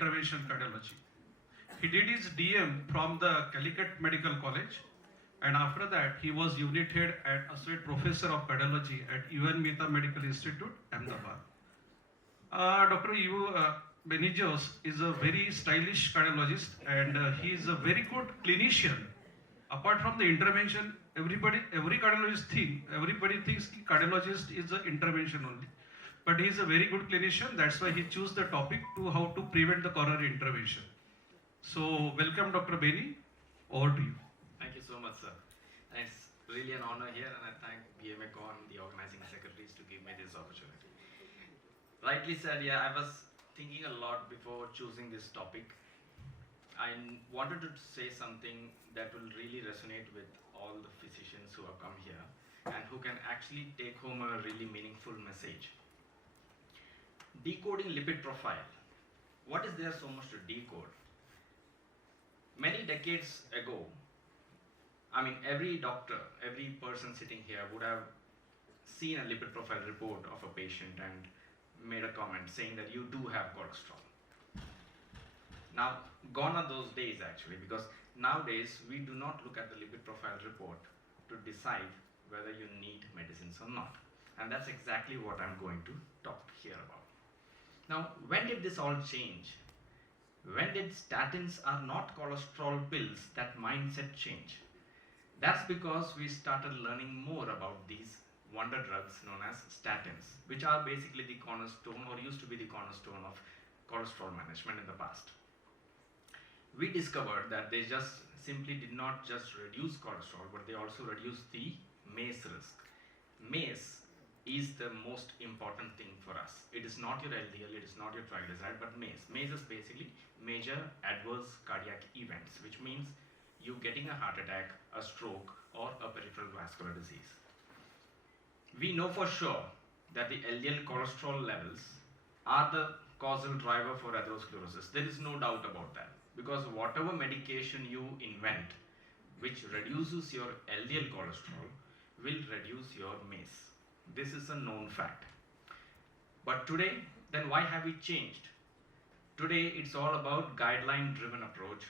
intervention cardiology. He did his DM from the Calicut Medical College, and after that he was unit head and associate professor of cardiology at UN Mehta Medical Institute, Ahmedabad. Dr. Benijos is a very stylish cardiologist, and he is a very good clinician. Apart from the intervention, every cardiologist everybody thinks cardiologist is an intervention only. But he is a very good clinician, that's why he chose the topic to how to prevent the coronary intervention. So welcome Dr. Beni, over to you. Thank you so much, sir. And it's really an honor here, and I thank BMACON, the organizing secretaries, to give me this opportunity. Rightly said, yeah, I was thinking a lot before choosing this topic. I wanted to say something that will really resonate with all the physicians who have come here and who can actually take home a really meaningful message. Decoding lipid profile. What is there so much to decode? Many decades ago, I mean, every doctor, every person sitting here would have seen a lipid profile report of a patient and made a comment saying that you do have cholesterol. Now, gone are those days actually, because nowadays we do not look at the lipid profile report to decide whether you need medicines or not. And that's exactly what I'm going to talk here about. Now, when did this all change? When did statins are not cholesterol pills that mindset change? That's because we started learning more about these wonder drugs known as statins, which are basically the cornerstone, or used to be the cornerstone, of cholesterol management in the past. We discovered that they just simply did not just reduce cholesterol, but they also reduced the MACE risk. MACE is the most important thing for us. It is not your LDL, it is not your triglyceride, but MACE. MACE is basically major adverse cardiac events, which means you getting a heart attack, a stroke, or a peripheral vascular disease. We know for sure that the LDL cholesterol levels are the causal driver for atherosclerosis. There is no doubt about that, because whatever medication you invent which reduces your LDL cholesterol will reduce your MACE. This is a known fact. But today, then why have we changed? Today, it's all about guideline-driven approach,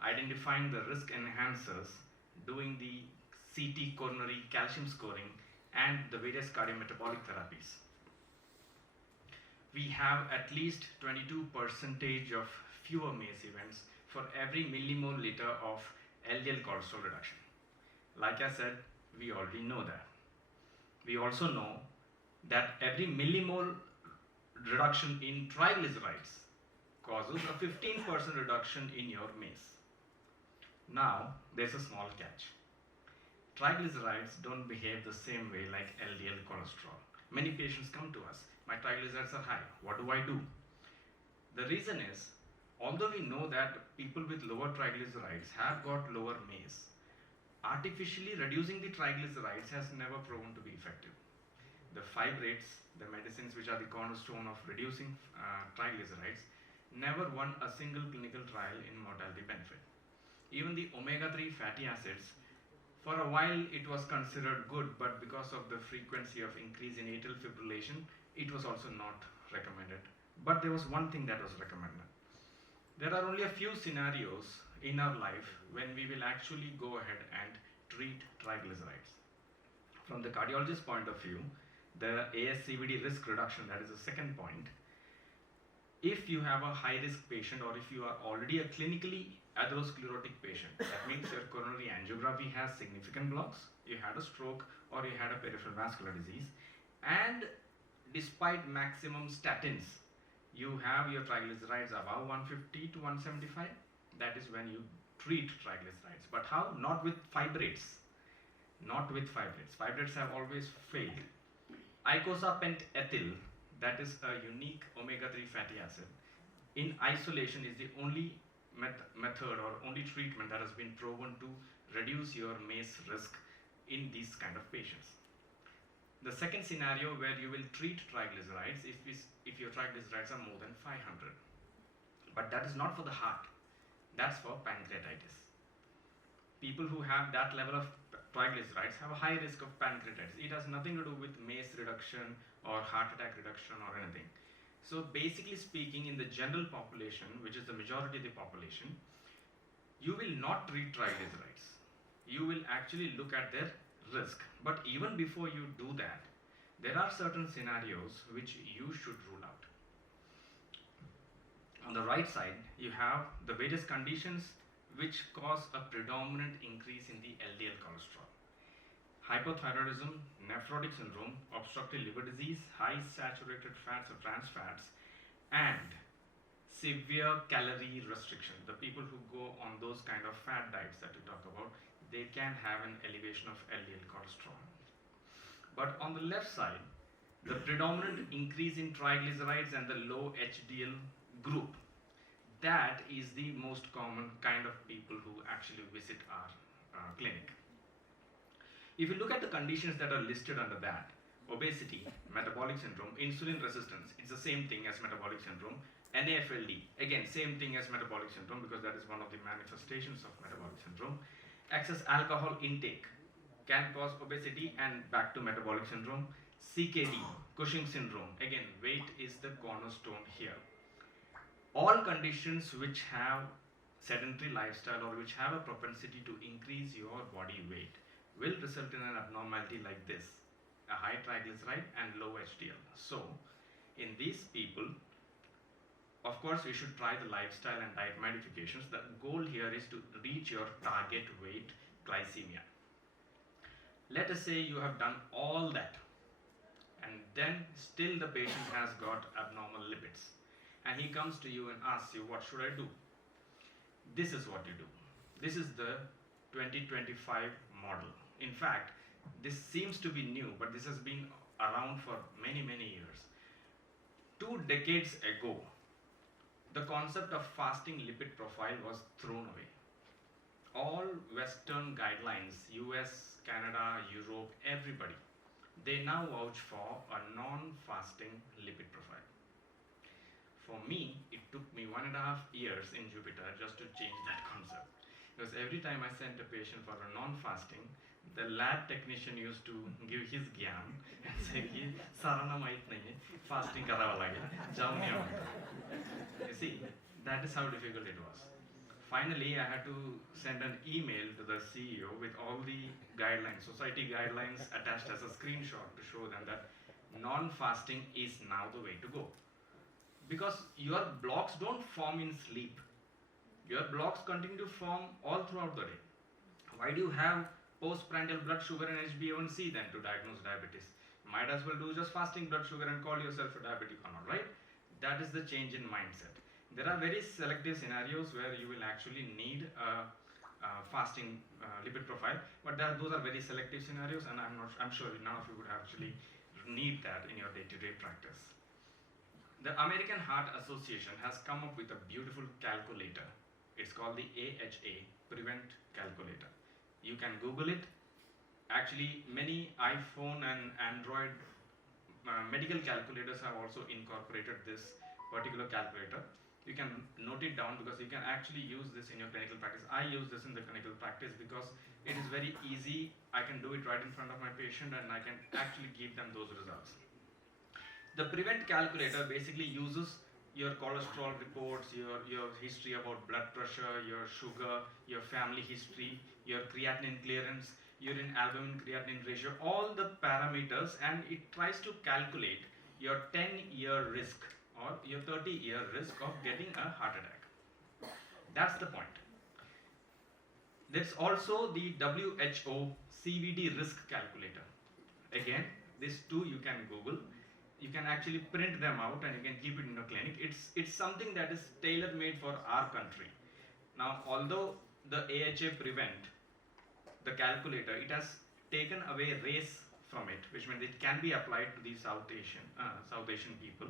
identifying the risk enhancers, doing the CT coronary calcium scoring, and the various cardiometabolic therapies. We have at least 22% of fewer MACE events for every millimoliter of LDL cholesterol reduction. Like I said, we already know that. We also know that every millimole reduction in triglycerides causes a 15% reduction in your MACE. Now, there's a small catch. Triglycerides don't behave the same way like LDL cholesterol. Many patients come to us, my triglycerides are high, what do I do? The reason is, although we know that people with lower triglycerides have got lower MACE, artificially reducing the triglycerides has never proven to be effective. The fibrates, the medicines which are the cornerstone of reducing triglycerides, never won a single clinical trial in mortality benefit. Even the omega-3 fatty acids, for a while it was considered good, but because of the frequency of increase in atrial fibrillation, it was also not recommended. But there was one thing that was recommended. There are only a few scenarios in our life when we will actually go ahead and treat triglycerides. From the cardiologist point of view, the ASCVD risk reduction, that is the second point. If you have a high-risk patient, or if you are already a clinically atherosclerotic patient, that means your coronary angiography has significant blocks, you had a stroke, or you had a peripheral vascular disease, and despite maximum statins, you have your triglycerides above 150 to 175, that is when you treat triglycerides. But how? Not with fibrates. Not with fibrates. Fibrates have always failed. Icosapent-ethyl, that is a unique omega-3 fatty acid, in isolation is the only method or only treatment that has been proven to reduce your MACE risk in these kind of patients. The second scenario where you will treat triglycerides if your triglycerides are more than 500. But that is not for the heart. That's for pancreatitis. People who have that level of triglycerides have a high risk of pancreatitis. It has nothing to do with MACE reduction or heart attack reduction or anything. So basically speaking, in the general population, which is the majority of the population, you will not treat triglycerides. You will actually look at their risk. But even before you do that, there are certain scenarios which you should rule out. On the right side, you have the various conditions which cause a predominant increase in the LDL cholesterol. Hypothyroidism, nephrotic syndrome, obstructive liver disease, high saturated fats or trans fats, and severe calorie restriction. The people who go on those kind of fat diets that we talk about, they can have an elevation of LDL cholesterol. But on the left side, the predominant increase in triglycerides and the low HDL group, that is the most common kind of people who actually visit our clinic. If you look at the conditions that are listed under that, obesity, metabolic syndrome, insulin resistance, it's the same thing as metabolic syndrome. NAFLD, again, same thing as metabolic syndrome because that is one of the manifestations of metabolic syndrome. Excess alcohol intake can cause obesity and back to metabolic syndrome. CKD, Cushing syndrome, again, weight is the cornerstone here. All conditions which have sedentary lifestyle or which have a propensity to increase your body weight will result in an abnormality like this, a high triglyceride and low HDL. So, in these people, of course, we should try the lifestyle and diet modifications. The goal here is to reach your target weight glycemia. Let us say you have done all that and then still the patient has got abnormal lipids and he comes to you and asks you, what should I do? This is what you do. This is the 2025 model. In fact, this seems to be new, but this has been around for many, many years. 2 decades ago, the concept of fasting lipid profile was thrown away. All Western guidelines, US, Canada, Europe, everybody, they now vouch for a non-fasting lipid profile. For me, it took me 1.5 years in Jupiter just to change that concept. Because every time I sent a patient for a non-fasting, the lab technician used to give his gyan and say, "Sarana mait nahi hai, fasting karawa lage, jao nahi hota." You see, that is how difficult it was. Finally, I had to send an email to the CEO with all the guidelines, society guidelines attached as a screenshot to show them that non-fasting is now the way to go. Because your blocks don't form in sleep. Your blocks continue to form all throughout the day. Why do you have postprandial blood sugar and HbA1c then to diagnose diabetes? Might as well do just fasting blood sugar and call yourself a diabetic or not, right? That is the change in mindset. There are very selective scenarios where you will actually need a fasting lipid profile, but those are very selective scenarios, and I'm sure none of you would actually need that in your day-to-day practice. The American Heart Association has come up with a beautiful calculator. It's called the AHA Prevent Calculator. You can Google it. Actually, many iPhone and Android medical calculators have also incorporated this particular calculator. You can note it down because you can actually use this in your clinical practice. I use this in the clinical practice because it is very easy. I can do it right in front of my patient and I can actually give them those results. The Prevent calculator basically uses your cholesterol reports, your history about blood pressure, your sugar, your family history, your creatinine clearance, urine albumin creatinine ratio, all the parameters, and it tries to calculate your 10-year risk or your 30-year risk of getting a heart attack. That's the point. There's also the WHO CVD risk calculator. Again, these two you can Google. You can actually print them out and you can keep it in your clinic. It's something that is tailor-made for our country. Now, although the AHA Prevent, the calculator, it has taken away race from it, which means it can be applied to the South Asian people.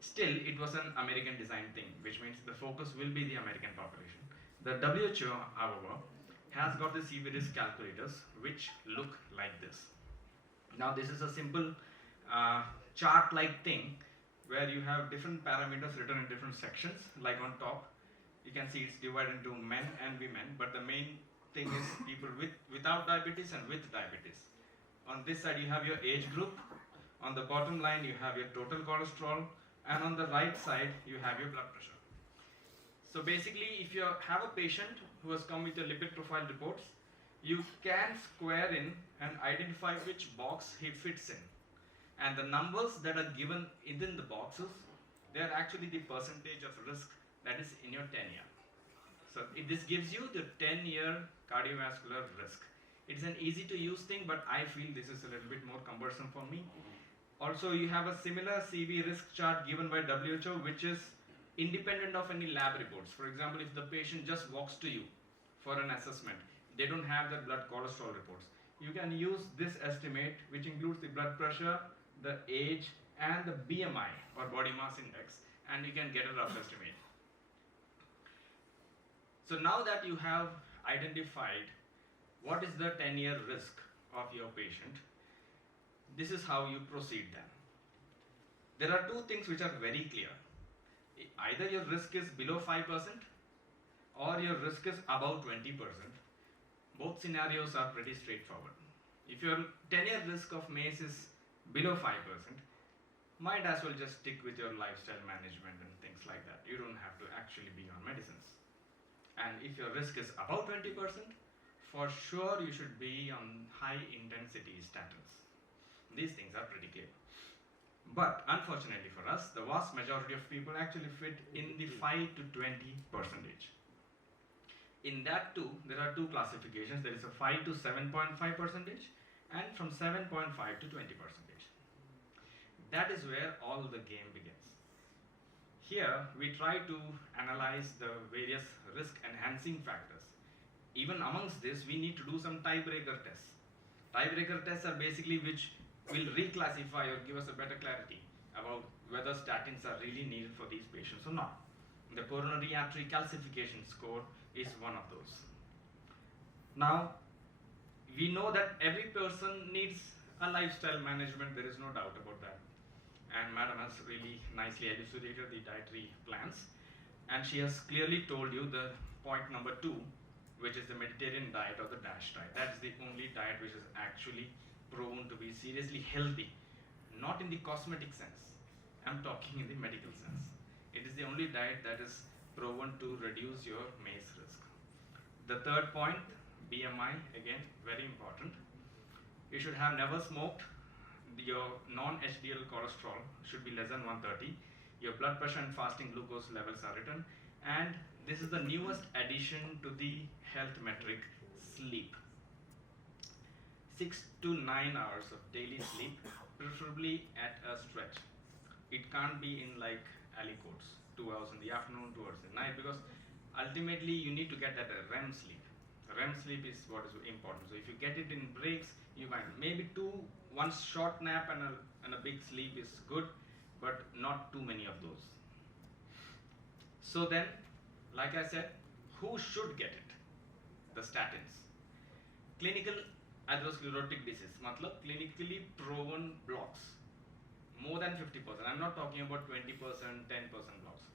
Still, it was an American design thing, which means the focus will be the American population. The WHO, however, has got the CV risk calculators, which look like this. Now, this is a simple chart-like thing where you have different parameters written in different sections. Like on top, you can see it's divided into men and women, but the main thing is people without diabetes and with diabetes. On this side, you have your age group. On the bottom line, you have your total cholesterol. and on the right side you have your blood pressure. So basically, if you have a patient who has come with your lipid profile reports, you can square in and identify which box he fits in. And the numbers that are given within the boxes, they are actually the percentage of risk that is in your 10-year. So this gives you the 10-year cardiovascular risk. It's an easy to use thing, but I feel this is a little bit more cumbersome for me. Also, you have a similar CV risk chart given by WHO, which is independent of any lab reports. For example, if the patient just walks to you for an assessment, they don't have their blood cholesterol reports. You can use this estimate, which includes the blood pressure, the age, and the BMI or body mass index, and you can get a rough estimate. So now that you have identified what is the 10-year risk of your patient, this is how you proceed then. There are two things which are very clear. Either your risk is below 5% or your risk is above 20%. Both scenarios are pretty straightforward. If your 10-year risk of MACE is below 5%, might as well just stick with your lifestyle management and things like that. You don't have to actually be on medicines. And if your risk is above 20%, for sure you should be on high intensity statins. These things are pretty clear. But unfortunately for us, the vast majority of people actually fit in the 5 to 20%. In that too, there are two classifications. There is a 5 to 7.5% and from 7.5 to 20%. That is where all the game begins. Here, we try to analyze the various risk enhancing factors. Even amongst this, we need to do some tiebreaker tests. Tiebreaker tests are basically which will reclassify or give us a better clarity about whether statins are really needed for these patients or not. The coronary artery calcification score is one of those. Now, we know that every person needs a lifestyle management, there is no doubt about that. And Madam has really nicely elucidated the dietary plans. And she has clearly told you the point number 2, which is the Mediterranean diet or the DASH diet. That is the only diet which is actually proven to be seriously healthy, not in the cosmetic sense. I'm talking in the medical sense. It is the only diet that is proven to reduce your MACE risk. The third point, BMI, again, very important. You should have never smoked. Your non-HDL cholesterol should be less than 130. Your blood pressure and fasting glucose levels are written. And this is the newest addition to the health metric, sleep. 6 to 9 hours of daily sleep, preferably at a stretch. It can't be in like aliquots, 2 hours in the afternoon, 2 hours in the night, because ultimately you need to get that REM sleep. REM sleep is what is important. So if you get it in breaks, you can maybe one short nap and a big sleep is good, but not too many of those. So then, like I said, who should get it? The statins. Clinical atherosclerotic disease, matlab clinically proven blocks. More than 50%. I'm not talking about 20%, 10% blocks.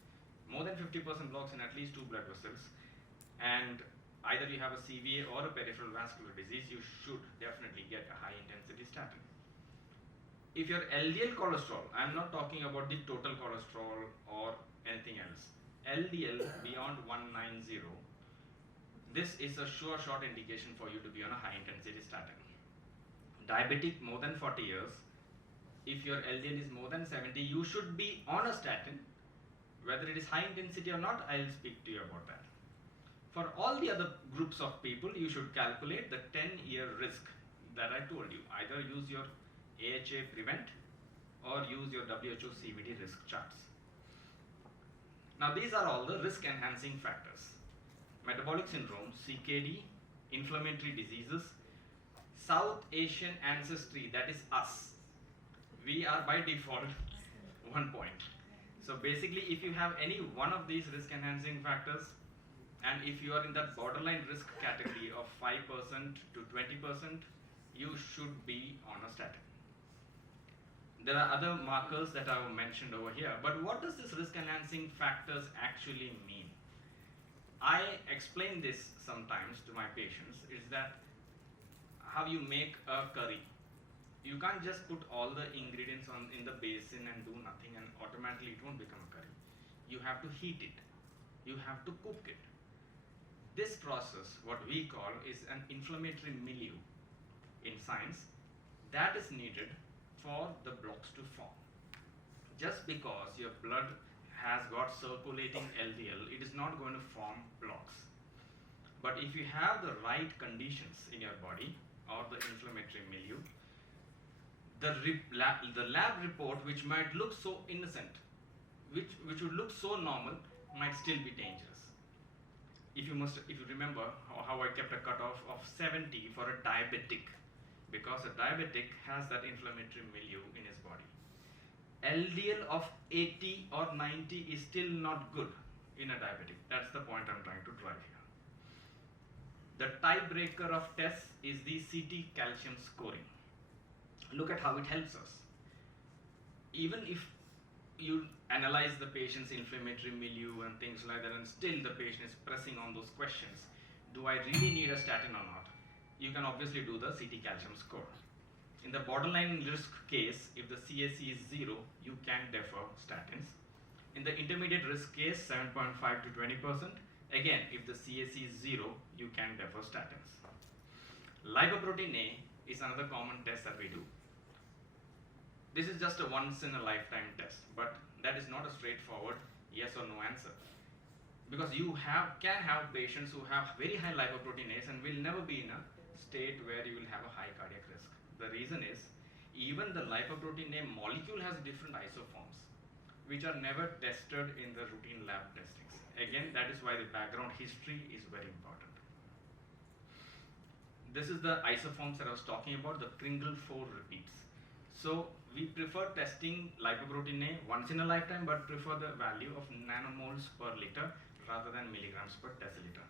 More than 50% blocks in at least 2 blood vessels. And either you have a CVA or a peripheral vascular disease, you should definitely get a high intensity statin. If your LDL cholesterol, I'm not talking about the total cholesterol or anything else. LDL beyond 190, this is a sure shot indication for you to be on a high intensity statin. Diabetic more than 40 years, if your LDL is more than 70, you should be on a statin. Whether it is high intensity or not, I'll speak to you about that. For all the other groups of people, you should calculate the 10-year risk that I told you. Either use your AHA Prevent or use your WHO CVD risk charts. Now these are all the risk enhancing factors. Metabolic syndrome, CKD, inflammatory diseases, South Asian ancestry, that is us. We are by default 1 point. So basically, if you have any one of these risk enhancing factors, and if you are in that borderline risk category of 5% to 20%, you should be on a statin. There are other markers that I have mentioned over here, but what does this risk enhancing factors actually mean? I explain this sometimes to my patients, is that how you make a curry. You can't just put all the ingredients in the basin and do nothing and automatically it won't become a curry. You have to heat it. You have to cook it. This process, what we call, is an inflammatory milieu in science that is needed for the blocks to form. Just because your blood has got circulating LDL, it is not going to form blocks. But if you have the right conditions in your body or the inflammatory milieu, the lab report, which might look so innocent, which would look so normal, might still be dangerous. If you remember how I kept a cutoff of 70 for a diabetic, because a diabetic has that inflammatory milieu in his body. LDL of 80 or 90 is still not good in a diabetic. That's the point I'm trying to drive here. The tiebreaker of tests is the CT calcium scoring. Look at how it helps us. Even if you analyze the patient's inflammatory milieu and things like that, and still the patient is pressing on those questions, do I really need a statin or not? You can obviously do the CT calcium score. In the borderline risk case, if the CAC is 0, you can defer statins. In the intermediate risk case, 7.5 to 20%, again, if the CAC is 0, you can defer statins. Lipoprotein A is another common test that we do. This is just a once in a lifetime test, but that is not a straightforward yes or no answer. Because you can have patients who have very high lipoproteinase and will never be in a state where you will have a high cardiac risk. The reason is, even the lipoprotein A molecule has different isoforms, which are never tested in the routine lab testings. Again, that is why the background history is very important. This is the isoforms that I was talking about, the Kringle 4 repeats. So we prefer testing lipoprotein A once in a lifetime, but prefer the value of nanomoles per liter rather than milligrams per deciliter.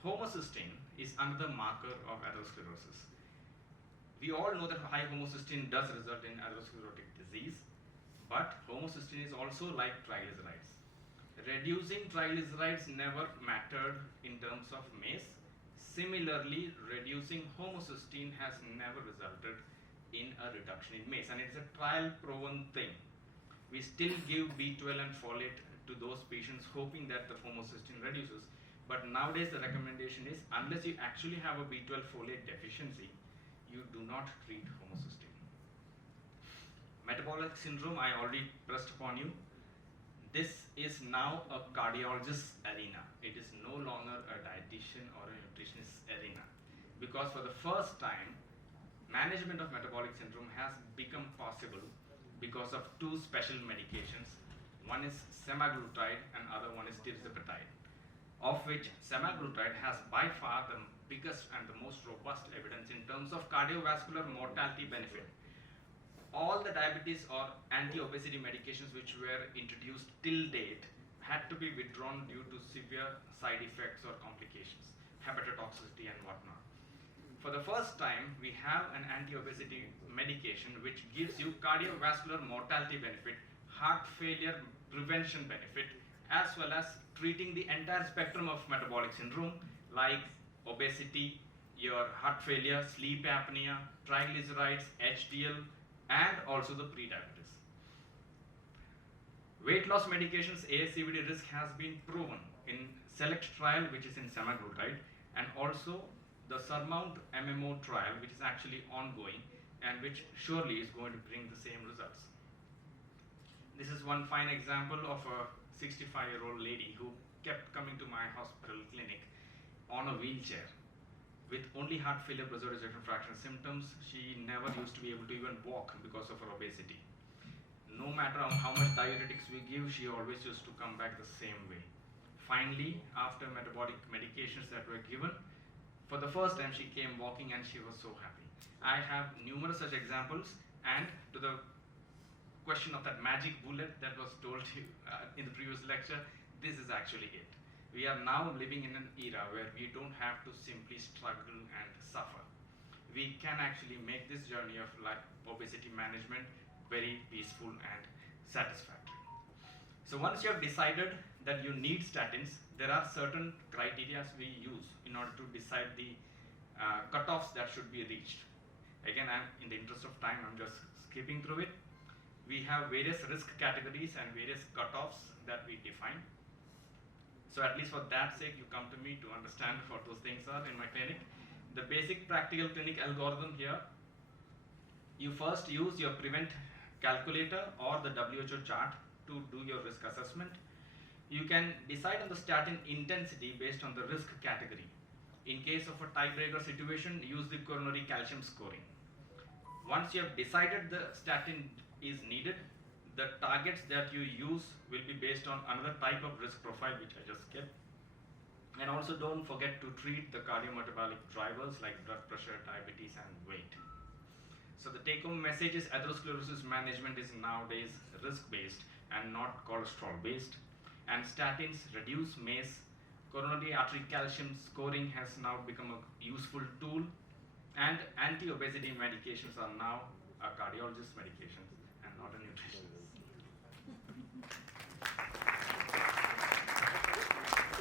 Homocysteine is another marker of atherosclerosis. We all know that high homocysteine does result in atherosclerotic disease, but homocysteine is also like triglycerides. Reducing triglycerides never mattered in terms of MACE. Similarly, reducing homocysteine has never resulted in a reduction in MACE, and it's a trial proven thing. We still give B12 and folate to those patients hoping that the homocysteine reduces, but nowadays the recommendation is, unless you actually have a B12 folate deficiency, you do not treat homocysteine. Metabolic syndrome, I already pressed upon you. This is now a cardiologist's arena. It is no longer a dietitian or a nutritionist's arena, because for the first time, management of metabolic syndrome has become possible because of two special medications. One is semaglutide and other one is tirzepatide, of which semaglutide has by far the biggest and the most robust evidence in terms of cardiovascular mortality benefit. All the diabetes or anti-obesity medications which were introduced till date had to be withdrawn due to severe side effects or complications, hepatotoxicity and whatnot. For the first time, we have an anti-obesity medication which gives you cardiovascular mortality benefit, heart failure prevention benefit, as well as treating the entire spectrum of metabolic syndrome like obesity, your heart failure, sleep apnea, triglycerides, HDL, and also the prediabetes. Weight loss medications, ASCVD risk has been proven in SELECT trial, which is in semaglutide, and also the SURMOUNT MMO trial, which is actually ongoing and which surely is going to bring the same results. This is one fine example of a 65-year-old lady who kept coming to my hospital clinic on a wheelchair with only heart failure, preserved ejection fraction symptoms. She never used to be able to even walk because of her obesity. No matter how much diuretics we give, she always used to come back the same way. Finally, after metabolic medications that were given, for the first time she came walking and she was so happy. I have numerous such examples, and to the question of that magic bullet that was told to you in the previous lecture, this is actually it. We are now living in an era where we don't have to simply struggle and suffer. We can actually make this journey of obesity management very peaceful and satisfactory. So once you have decided that you need statins, there are certain criteria we use in order to decide the cutoffs that should be reached. Again, in the interest of time, I'm just skipping through it. We have various risk categories and various cutoffs that we define. So at least for that sake, you come to me to understand what those things are in my clinic. The basic practical clinic algorithm here, you first use your prevent calculator or the WHO chart to do your risk assessment. You can decide on the statin intensity based on the risk category. In case of a tiebreaker situation, use the coronary calcium scoring. Once you have decided the statin is needed, the targets that you use will be based on another type of risk profile which I just skipped. And also don't forget to treat the cardiometabolic drivers like blood pressure, diabetes and weight. So the take-home message is atherosclerosis management is nowadays risk-based and not cholesterol-based. And statins reduce MACE. Coronary artery calcium scoring has now become a useful tool. And anti-obesity medications are now a cardiologist medications and not a nutrition.